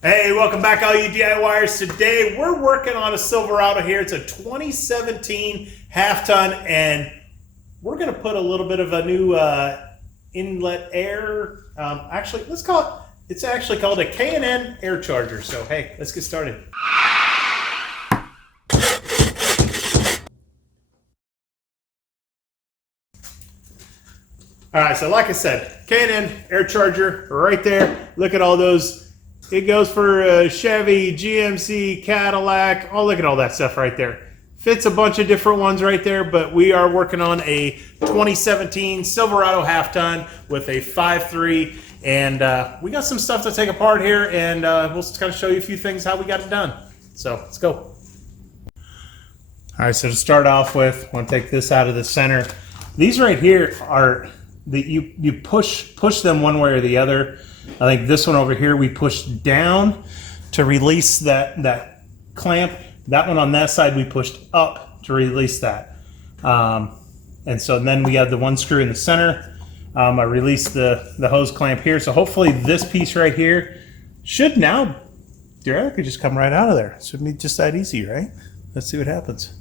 Hey, welcome back all you DIYers. Today we're working on a Silverado here. It's a 2017 half ton and we're going to put a little bit of a new inlet air. Actually, let's call it, it's actually called a K&N air charger. So hey, let's get started. All right, so like I said, K&N air charger right there. Look at all those. It goes for Chevy, GMC, Cadillac. Oh, look at all that stuff right there. Fits a bunch of different ones right there, but we are working on a 2017 Silverado half ton with a 5.3, and we got some stuff to take apart here, and we'll kind of show you a few things how we got it done. So let's go. All right, so to start off with, I want to take this out of the center. These right here are you push them one way or the other. I think this one over here we push down to release that clamp. That one on that side we pushed up to release that. And so then we have the one screw in the center. I released the hose clamp here. So hopefully this piece right here should now, Derek could just come right out of there. It should be just that easy, right? Let's see what happens.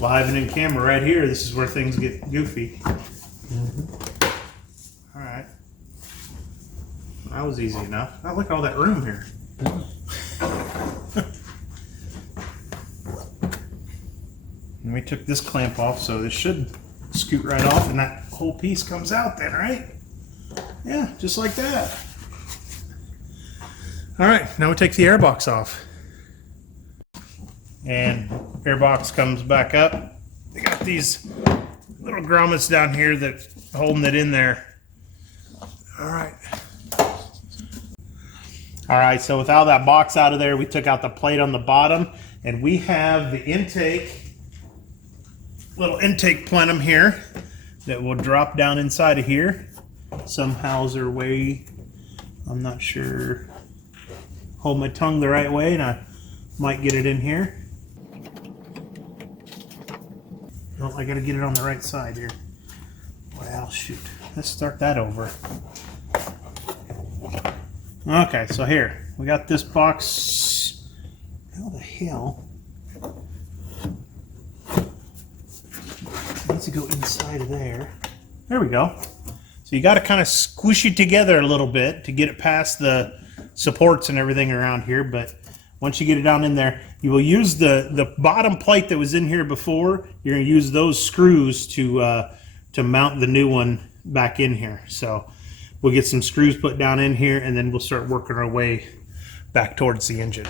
Live and in camera right here. This is where things get goofy. All right. That was easy enough. Now look at all that room here. And we took this clamp off, so this should scoot right off and that whole piece comes out then, right? Yeah, just like that. All right, now we take the air box off. And air box comes back up. They got these little grommets down here that holding it in there. All right. All right, so with all that box out of there, we took out the plate on the bottom, and we have the little intake plenum here that will drop down inside of here. Somehow their way, I'm not sure. Hold my tongue the right way, and I might get it in here. Oh, I gotta get it on the right side here. Well, shoot. Let's start that over. Okay, so here, we got this box. How the hell? It needs to go inside of there. There we go. So you got to kind of squish it together a little bit to get it past the supports and everything around here, but once you get it down in there, you will use the bottom plate that was in here before. You're going to use those screws to mount the new one back in here. So we'll get some screws put down in here, and then we'll start working our way back towards the engine.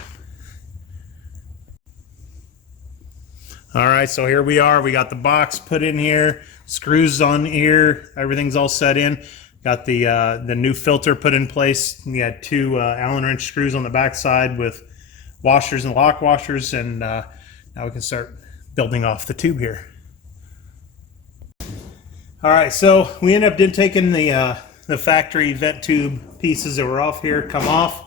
All right, so here we are. We got the box put in here, screws on here, everything's all set in. Got the new filter put in place. We had two Allen wrench screws on the back side with washers and lock washers, and now we can start building off the tube here. All right, so we ended up taking the factory vent tube pieces that were off here come off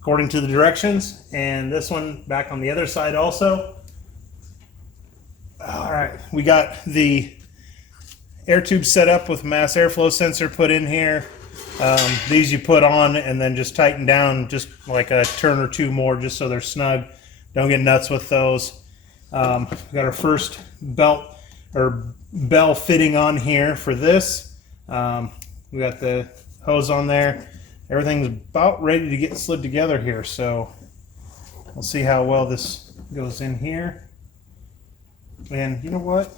according to the directions, and this one back on the other side also. All right, we got the air tube set up with mass airflow sensor put in here. These you put on and then just tighten down just like a turn or two more just so they're snug. Don't get nuts with those. We got our first belt or bell fitting on here for this. We got the hose on there. Everything's about ready to get slid together here, so we'll see how well this goes in here. And you know what?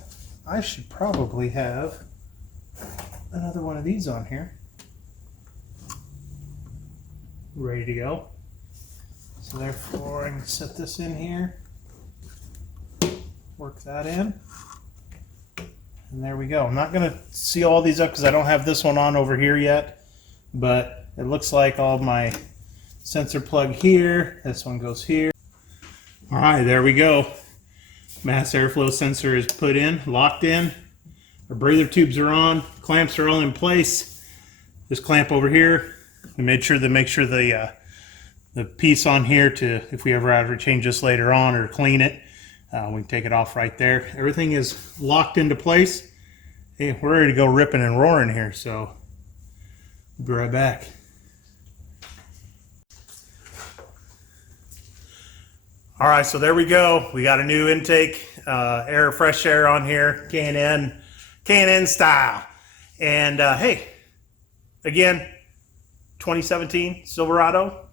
I should probably have another one of these on here. Ready to go. So therefore I can set this in here. Work that in. And there we go. I'm not going to seal all these up because I don't have this one on over here yet, but it looks like all my sensor plug here. This one goes here. All right, there we go. Mass airflow sensor is put in, locked in. Our breather tubes are on. Clamps are all in place. This clamp over here, we made sure to make sure the piece on here to, if we ever have to change this later on or clean it, we can take it off right there. Everything is locked into place. Hey, we're ready to go ripping and roaring here, so we'll be right back. All right, so there we go. We got a new intake, fresh air on here, K&N style. And hey, again, 2017 Silverado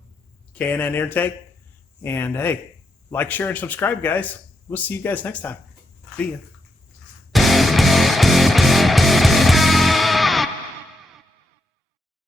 K&N intake. And hey, like, share, and subscribe, guys. We'll see you guys next time. See ya.